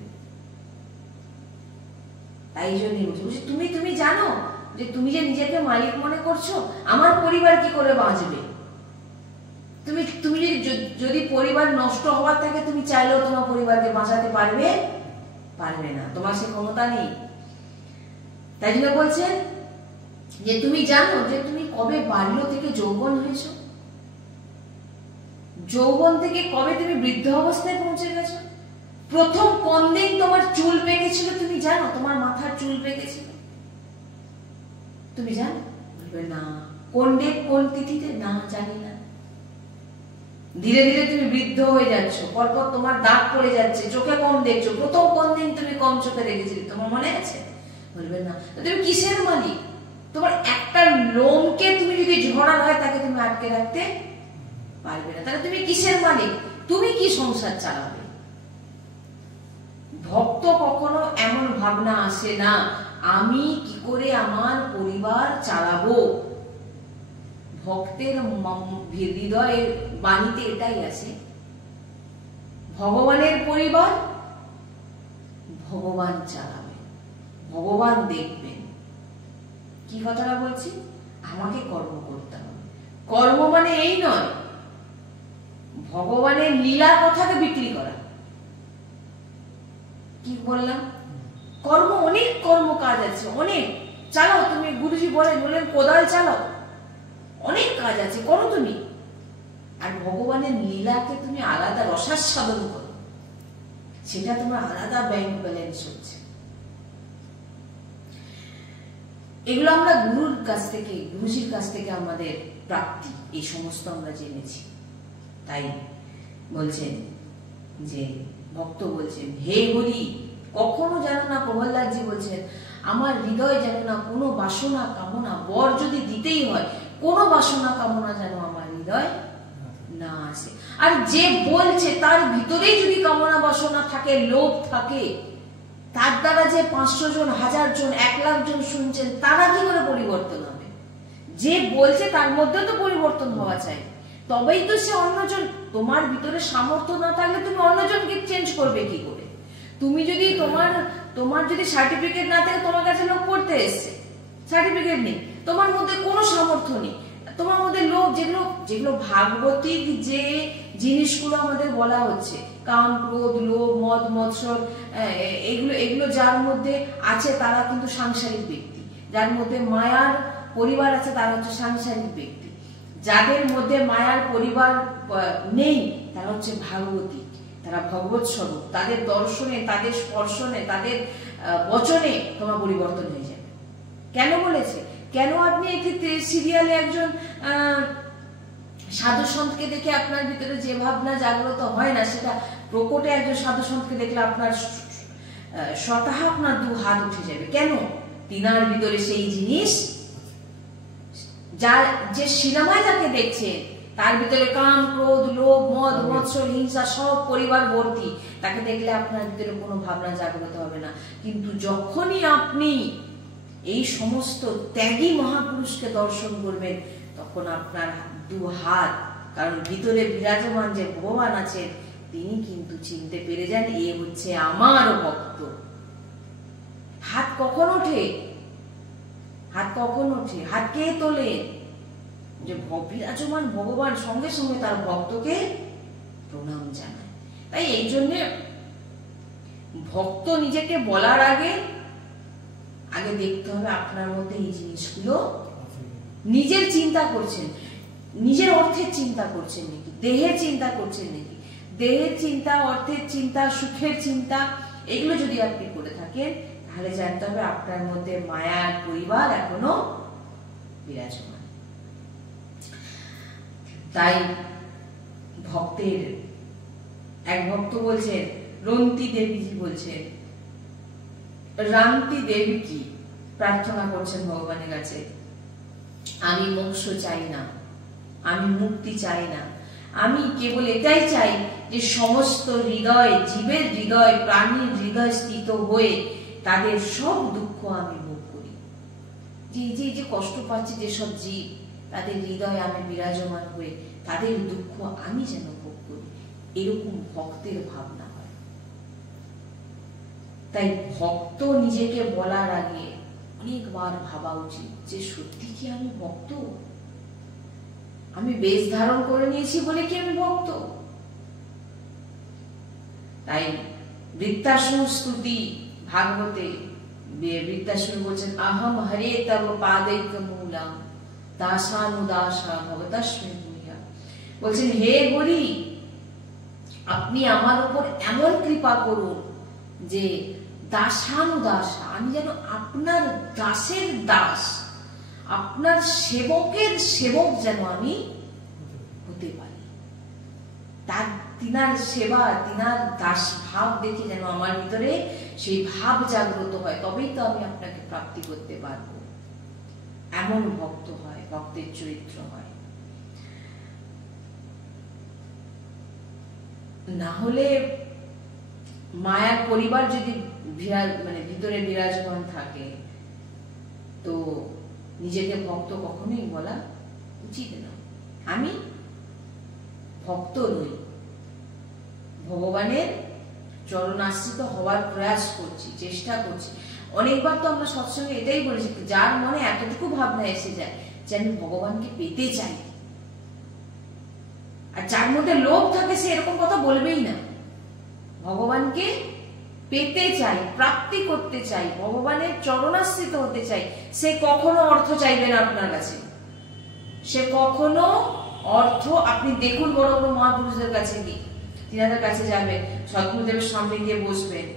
তাই জন্যই বলছি, তুমি জানো যে তুমি যে নিজেকে মালিক মনে করছো, আমার পরিবার কি করে বাঁচবে? তুমি যদি পরিবার নষ্ট হওয়ার থাকে, তুমি চাইলেও তোমার পরিবারকে বাঁচাতে পারবে না, তোমার সে ক্ষমতা নেই। তাই জন্য বলছেন যে তুমি জানো যে তুমি কবে বাল্য থেকে যৌবন হয়েছো, যৌবন থেকে কবে তুমি বৃদ্ধ অবস্থায় পৌঁছে গেছো, প্রথম কোন দিন তোমার চুল পেকেছিল তুমি জানো? তোমার মাথার চুল পেকেছিল তুমি জানো? বলবে না। কোন ডেট, কোন তিথিতে? না, জানি না। ধীরে ধীরে তুমি বৃদ্ধ হয়ে যাচ্ছ, পরপর তোমার দাগ পড়ে যাচ্ছে, চোখে কম দেখছো, প্রথম কোন দিন তুমি কম চোখে দেখেছিলে তোমার মনে আছে? বলবে না। তুমি কিসের মালিক? তোমার একটা লোমকে তুমি যদি ঝড়ার হয়, তাকে তুমি আটকে রাখতে পারবে না। তাহলে তুমি কিসের মালিক? তুমি কি সংসার চালাবে? ভক্ত কখনো এমন ভাবনা আসে না আমি কি করে আমার পরিবার চালাবো। ভক্তের হৃদয়ের বাণীতে এটাই আছে, ভগবানের পরিবার ভগবান চালাবে, ভগবান দেখবেন। কি কথাটা বলছি? আমাকে কর্ম করতে হবে। কর্ম মানে এই নয় ভগবানের লীলা কথাকে বিক্রি করা। কি বললাম? কর্ম, অনেক কর্ম কাজ আছে, অনেক। চালাও, তুমি গুরুজি বলেন কোদাল চালাও, অনেক কাজ আছে, করো তুমি। আর ভগবানের লীলাকে তুমি আলাদা রসাস্বাদন করো, সেটা তোমার আলাদা ব্যাংক ব্যালেন্স হচ্ছে। এগুলো আমরা গুরুর কাছ থেকে, গুরুজির কাছ থেকে আমাদের প্রাপ্তি, এই সমস্ত আমরা জেনেছি। তাই বলছেন যে ভক্ত বলছেন, হে হরি, কখনো যেন না, প্রহ্লাদজি বলছেন, আমার হৃদয় যেন না কোনো বাসনা কামনা, বর যদি দিতেই হয় কোনো বাসনা কামনা যেন আমার হৃদয় না আসে। আর যে বলছে তার ভিতরেই যদি কামনা বাসনা থাকে, লোভ থাকে, তার দ্বারা যে 500 জন, 1000 জন, 1 লাখ জন শুনছেন, তারা কি করে পরিবর্তন হবে? যে বলছে তার মধ্যে তো পরিবর্তন হওয়া চাই, তবেই তো সে অন্যজন। তোমার ভিতরে সামর্থ্য না থাকলে তুমি অন্যজনকে চেঞ্জ করবে কি করে? তুমি যদি তোমার যদি সার্টিফিকেট না থাকে, তোমার কাছে লোক পড়তে এসছে, সার্টিফিকেট নেই, তোমার মধ্যে কোনো সামর্থ্য নেই, তোমার মধ্যে লোক, যেগুলো ভাগবতিক যে জিনিসগুলো আমাদের বলা হচ্ছে, কাম, ক্রোধ, লোভ, মদ, মৎসর, এগুলো যার মধ্যে আছে তারা কিন্তু সাংসারিক ব্যক্তি। যার মধ্যে মায়ার পরিবার আছে তারা হচ্ছে সাংসারিক ব্যক্তি। যাদের মধ্যে মায়ার পরিবার নেই তারা হচ্ছে ভাগবতিক, তারা ভগবৎ স্বরূপ। তাদের দর্শনে, তাদের স্পর্শনে, তাদের বচনে তোমার পরিবর্তন হয়ে যাবে। কেন বলেছে? কেন আপনি একটি সিরিয়ালে একজন সাধু সন্তকে দেখে আপনার ভিতরে যে ভাবনা জাগ্রত হয় না, সেটা প্রকটে একজন সাধু সন্তকে দেখলে আপনার স্বতঃ আপনার 2 হাত উঠে যাবে। কেন? তিনার ভিতরে সেই জিনিস, যে সিনেমায় যাকে দেখছেন তার ভিতরে কাম, ক্রোধ, লোভ, মদ, মৎসর, হিংসা সব পরিবার ভর্তি, তাকে দেখলে আপনার ভিতরে কোনো ভাবনা জাগ্রত হবে না। কিন্তু যখনই আপনি এই সমস্ত ত্যাগী মহাপুরুষকে দর্শন করবেন, তখন আপনার 2 হাত, কারণ ভিতরে বিরাজমান যে ভগবান আছেন, তিনি কিন্তু চিনতে পেরে যান এ হচ্ছে আমার ভক্ত। হাত কখন ওঠে? হাত কখন ওঠে? হাত কে তোলে? যে বিরাজমান ভগবান সঙ্গে সঙ্গে তার ভক্তকে প্রণাম জানায়। তাই এই জন্যে ভক্ত নিজেকে বলার আগে দেখতে হবে আপনার মধ্যে এই জিনিসগুলো, নিজের চিন্তা করছেন, নিজের অর্থের চিন্তা করছেন নাকি, দেহের চিন্তা করছেন নাকি। দেহের চিন্তা, অর্থের চিন্তা, সুখের চিন্তা, এগুলো যদি আপনি করে থাকেন, তাহলে জানতে হবে আপনার মধ্যে মায়ার পরিবার এখনো বিরাজমান। তাই ভক্তের এক ভক্ত বলছেন, রন্তি দেবীজি বলছেন, রান্তি দেবী কি প্রার্থনা করছেন ভগবানের কাছে, আমি মোক্ষ চাই না, আমি মুক্তি চাই না, আমি কেবল এটাই চাই যে সমস্ত হৃদয়, জীবের হৃদয়, প্রাণীর হৃদয় স্থিত হয়ে তাদের সব দুঃখ আমি ভোগ করি। যে কষ্ট পাচ্ছে যেসব জীব, তাদের হৃদয়ে আমি বিরাজমান হয়ে তাদের দুঃখ আমি যেন ভোগ করি, এরকম ভক্তের ভাবনা হয়। তাই ভক্ত নিজেকে বলার আগে অনেকবার ভাবা উচিত যে সত্যি কি আমি ভক্ত? আমি বেশ ধারণ করে নিয়েছি বলে কি আমি ভক্ত? তাই বৃত্তাসুর স্তুতি ভাগবতে বৃত্তাসুর বলছেন, আহম হরে তব পাदैक মূলম দাসানুদাসা ভবতস্মে ভূয়া। বলছেন, হে হরি, আপনি আমার উপর এমন কৃপা করুন যে দাসানুদাসা, আমি যেন আপনার দাসের দাস, আপনার সেবকের সেবক যেন আমি হতে পারি। তার তিনার সেবা, তিনার দাস ভাব দেখে যেন আমার ভিতরে সেই ভাব জাগ্রত হয়, তবেই তো আমি আপনাকে প্রাপ্তি করতে পারবো। এমন ভক্ত হয়, ভক্তের চরিত্র হয়। না হলে মায়ার পরিবার যদি ভিতরে বিরাজমান থাকে, তো নিজেকে ভক্ত কখনোই বলা উচিত না। আমি ভক্ত নই, ভগবানের চরণাশ্রিত হওয়ার প্রয়াস করছি, চেষ্টা করছি। অনেকবার তো আমরা সৎসঙ্গে এটাই বলেছি, যার মনে এতটুকু ভাবনা এসে যায় যে আমি ভগবানকে পেতে চাই, আর যার মধ্যে লোভ থাকে সে এরকম কথা বলবেই না। ভগবানকে পেতে চাই, প্রাপ্তি করতে চাই, ভগবানের চরণাশ্রিত হতে চাই, সে কখনো অর্থ চাইবে না আপনার কাছে। সে কখনো অর্থ, আপনি দেখুন বড় বড় মহাপুরুষদের কাছে কি, তিনাদের কাছে যাবেন, সদ্গুরুদেবের সামনে গিয়ে বসবেন,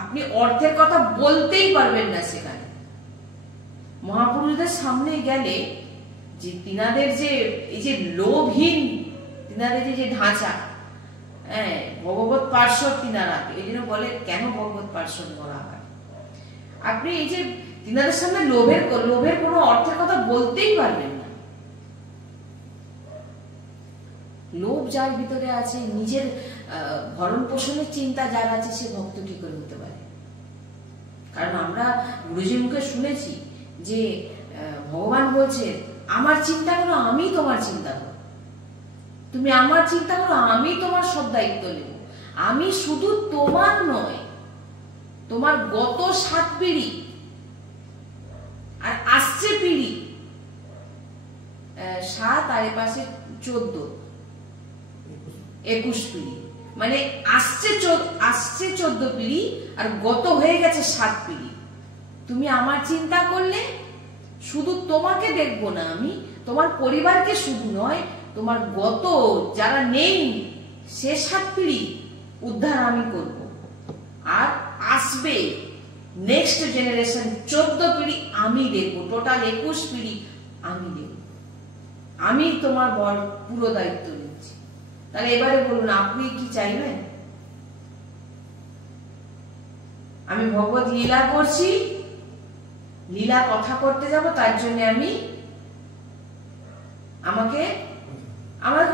আপনি অর্থের কথা বলতেই পারবেন না সেখানে। মহাপুরুষদের সামনে গেলে যে তিনাদের যে এই যে লোভহীন তিনাদের যে ঢাঁচা, হ্যাঁ, ভগবত পার্শ্বদ তিনারা, এই জন্য বলে কেন ভগবত পার্শ্বদ বলা হয়। আপনি এই যে তিনাদের সামনে লোভের কোনো অর্থের কথা বলতেই পারবেন না। লোভ যার ভিতরে আছে, নিজের ভরণ পোষণের চিন্তা যার আছে, সে ভক্ত কি করে হতে পারে? কারণ আমরা গুরুজির মুখে শুনেছি যে ভগবান বলছে, আমার চিন্তা করো, আমি তোমার চিন্তা করো, তুমি আমার চিন্তা করো, আমি তোমার সব দায়িত্ব নেব। আমি শুধু তোমার নয়, তোমার গত 7 পিঢ়ি আর আসছে পিঢ়ি, 7 আর এপাশে 14, 21 পিঢ়ি, মানে আসছে 14 পিঢ়ি আর গত হয়ে গেছে 7 পিঢ়ি। তুমি আমার চিন্তা করলে শুধু তোমাকে দেখবো না আমি, তোমার পরিবারকে শুধু নয়, তোমার গত যারা নেই সে 7 পিঢ়ি উদ্ধার আমি করব, আর আসবে নেক্সট জেনারেশন 14 পিঢ়ি আমি দেখবো, টোটাল 21 পিঢ়ি আমি দেখব। আমি তোমার পুরো দায়িত্ব নিচ্ছি। তাহলে এবারে বলুন, আপনি কি চাইবেন? আমি ভগবত লীলা করছি, লীলা কথা করতে যাব, তার জন্য আমাকে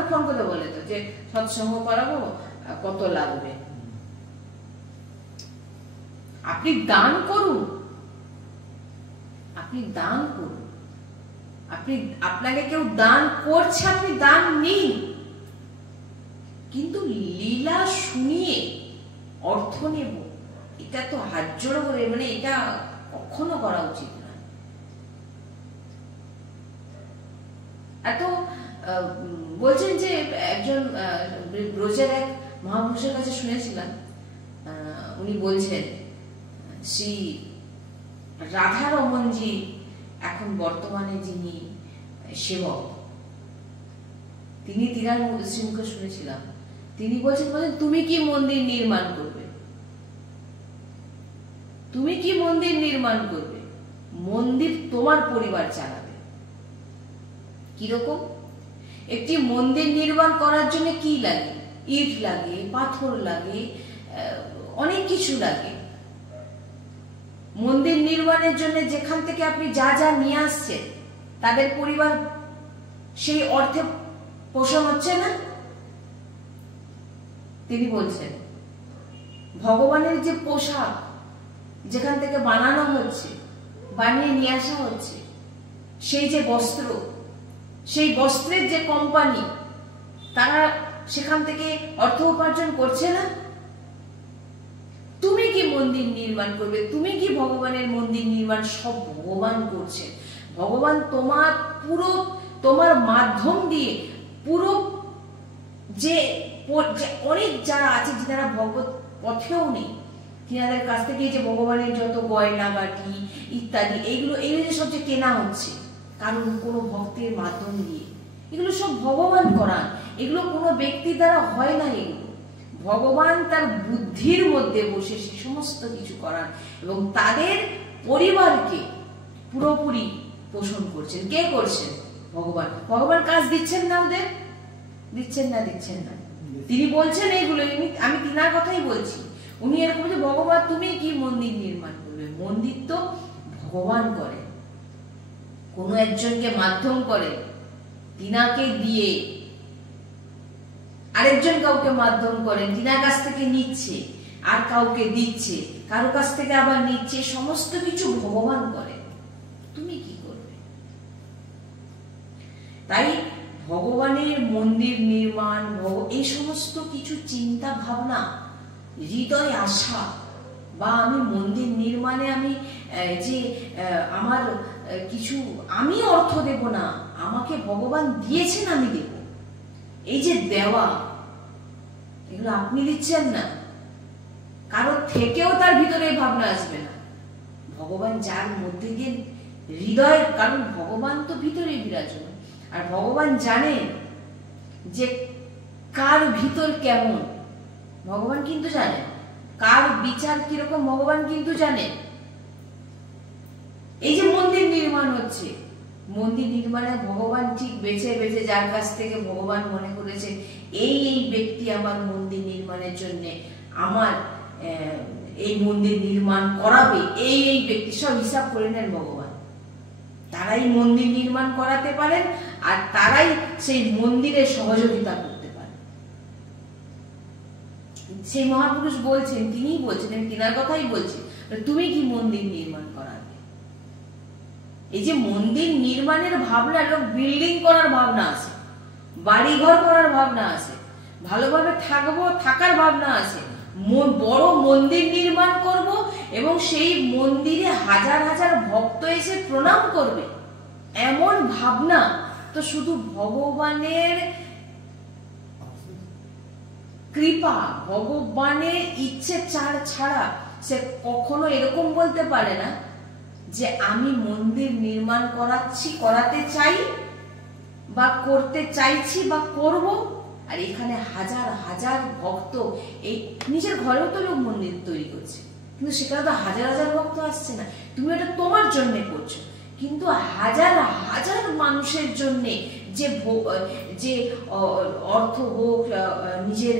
ফোন করে বলে তো যে সৎসঙ্গ করাবো, কত লাগবে। আপনি দান করুন, আপনি দান করুন, আপনাকে কেউ দান করছে, আপনি দান নিন, কিন্তু লীলা শুনিয়ে অর্থ নেব, এটা তো হাত জোড় করে, মানে এটা কখনো করা উচিত না। এত বলছেন যে একজন ব্রজের এক মহাপুরুষের কাছে শুনেছিলাম, উনি বলছেন শ্রী রাধারমণজি এখন বর্তমানে যিনি সেবক, তিনার শ্রীমুখে শুনেছিলাম, তিনি বলছেন তুমি কি মন্দির নির্মাণ করবে? তুমি কি মন্দির নির্মাণ করবে? মন্দির তোমার পরিবার চালাবে। কিরকম? একটি মন্দির নির্মাণ করার জন্য কি লাগে? ইট লাগে, পাথর লাগে, অনেক কিছু লাগে। মন্দির নির্মাণের জন্য যেখান থেকে আপনি যা যা নিয়ে আসছেন, তাদের পরিবার সেই অর্থে পোষণ হচ্ছে না। তিনি বলছেন ভগবানের যে পোশাক যেখান থেকে বানানো হচ্ছে, বানিয়ে নিয়ে আসা হচ্ছে, সেই যে বস্ত্র, সেই বস্ত্রের যে কোম্পানি, তারা সেখান থেকে অর্থ উপার্জন করছে না। তুমি কি মন্দির নির্মাণ করবে? তুমি কি ভগবানের মন্দির নির্মাণ? সব ভগবান করছে। ভগবান তোমার মাধ্যম দিয়ে পুরো যে অনেক যারা আছে, যারা ভগবত পথেও নেই, তিনাদের কাছ থেকে যে ভগবানের যত গয়না গাটি ইত্যাদি, এইগুলো যে সব যে কেনা হচ্ছে, কারণ কোনো ভক্তের মাধ্যম দিয়ে, এগুলো সব ভগবান করান। এগুলো কোনো ব্যক্তির দ্বারা হয় না। এগুলো ভগবান তার বুদ্ধির মধ্যে বসে সে সমস্ত কিছু করান এবং তাদের পরিবারকে পুরোপুরি পোষণ করছেন। কে করছেন? ভগবান। ভগবান কাজ দিচ্ছেন না ওদের? দিচ্ছেন না। তিনি বলছেন এইগুলো, আমি তিনার কথাই বলছি। উনি এরকম যে ভগবান তুমি কি মন্দির নির্মাণ করবে? মন্দির তো ভগবান করে, কোনো একজনকে মাধ্যম করে, তিনাকে দিয়ে আরেকজন কাউকে মাধ্যম করেন, তিনার কাছ থেকে নিচ্ছে আর কাউকে দিচ্ছে, কারো কাছ থেকে আবার নিচ্ছে, সমস্ত কিছু ভগবান করে। তুমি কি করবে? তাই ভগবানের মন্দির নির্মাণ, এই সমস্ত কিছু চিন্তা ভাবনা, হৃদয় আশা, বা আমি মন্দির নির্মাণে আমি যে আমার কিছু আমি অর্থ দেব না, আমাকে ভগবান দিয়েছেন আমি দেব, এই যে দেওয়া, এগুলো আপনি দিচ্ছেন না, কারোর থেকেও তার ভিতরে এই ভাবনা আসবে না। ভগবান যার মধ্যে দিয়ে হৃদয়ের, কারণ ভগবান তো ভিতরে বিরাজমান, আর ভগবান জানেন যে কার ভিতর কেমন, ভগবান কিন্তু জানেন কার বিচার কিরকম, ভগবান কিন্তু জানেন। এই যে মন্দির নির্মাণ হচ্ছে, মন্দির নির্মাণে ভগবান ঠিক বেছে বেছে যার কাছ থেকে ভগবান মনে করেছে এই এই ব্যক্তি আমার মন্দির নির্মাণের জন্য আমার এই মন্দির নির্মাণ করাবে, এই এই ব্যক্তি সব হিসাব করে নেন ভগবান। তারাই মন্দির নির্মাণ করাতে পারেন, আর তারাই সেই মন্দিরে সহযোগিতা করতে পারেন। সেই মহাপুরুষ বলছেন, তিনিই বলছেন, আমি তিনার কথাই বলছি, তুমি কি মন্দির নির্মাণ করাবে? এই যে মন্দির নির্মাণের ভাবনা, লোক বিল্ডিং করার ভাবনা আছে, বাড়িঘর করার ভাবনা আছে, ভালোভাবে থাকবো থাকার ভাবনা আছে, বড় মন্দির নির্মাণ করব এবং সেই মন্দিরে হাজার হাজার ভক্ত এসে প্রণাম করবে, এমন ভাবনা তো শুধু ভগবানের কৃপা, ভগবানের ইচ্ছে ছাড়া সে কখনো এরকম বলতে পারে না যে আমি মন্দির নির্মাণ করাতে চাই বা করতে চাইছি বা করব, আর এখানে হাজার হাজার ভক্ত, এই নিজের ঘরেও তো লোক মন্দির তৈরি করছে, কিন্তু সেখানে তো হাজার হাজার ভক্ত আসছে না, তুমি এটা তোমার জন্য করছো, কিন্তু হাজার হাজার মানুষের জন্য যে অর্থ হোক, নিজের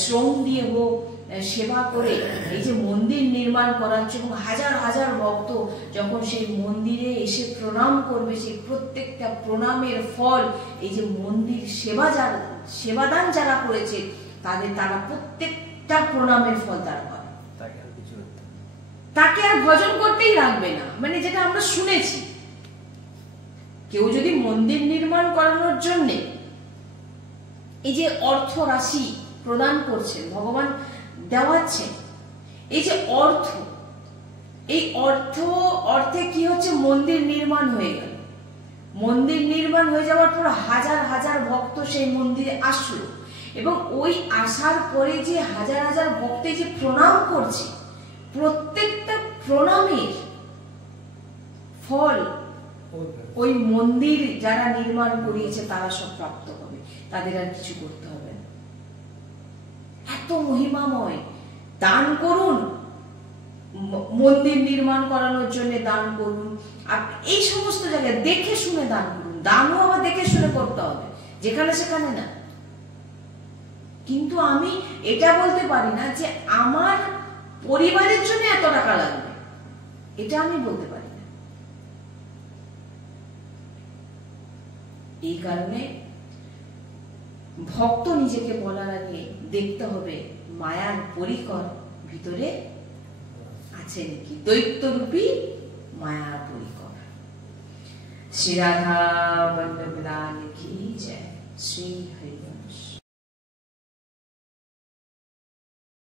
শ্রম দিয়ে হোক, সেবা করে এই যে মন্দির নির্মাণ করাচ্ছে, এবং হাজার হাজার ভক্ত যখন সেই মন্দিরে এসে প্রণাম করবে, সেই প্রত্যেকটা প্রণামের ফল, এই যে মন্দির সেবাদান যারা করেছে তারা প্রত্যেকটা প্রণামের ফল তারা পাবে, তাকে আর ভজন করতেই লাগবে না। মানে যেটা আমরা শুনেছি, কেউ যদি মন্দির নির্মাণ করানোর জন্য এই যে অর্থ রাশি প্রদান করছেন, ভগবান দেওয়াচ্ছেন, এই যে এই অর্থে কি হচ্ছে, মন্দির নির্মাণ হয়ে গেল, মন্দির নির্মাণ হয়ে যাওয়ার পর হাজার হাজার ভক্ত সেই মন্দিরে আসলো, এবং ওই আসার পরে যে হাজার হাজার ভক্ত যে প্রণাম করছে, প্রত্যেকটা প্রণামের ফল ওই মন্দির যারা নির্মাণ করিয়েছে তারা সব প্রাপ্ত হবে, তাদের আর কিছু করতে হবে না। এত মহিমাময়। দান করুন, মন্দির নির্মাণ করানোর জন্য দান করুন, আর এই সমস্ত জায়গায় দেখে শুনে দান করুন। দানও আবার দেখে শুনে করতে হবে, যেখানে সেখানে না। কিন্তু আমি এটা বলতে পারি না যে আমার পরিবারের জন্য এত টাকা লাগবে, এটা আমি বলতে পারি না। এই কারণে ভক্ত নিজেকে বলার আগে দেখতে হবে মায়ার পরিকর ভিতরে আছে নাকি, দৈত্যরূপী মায়ার পরিকর। শ্রী রাধা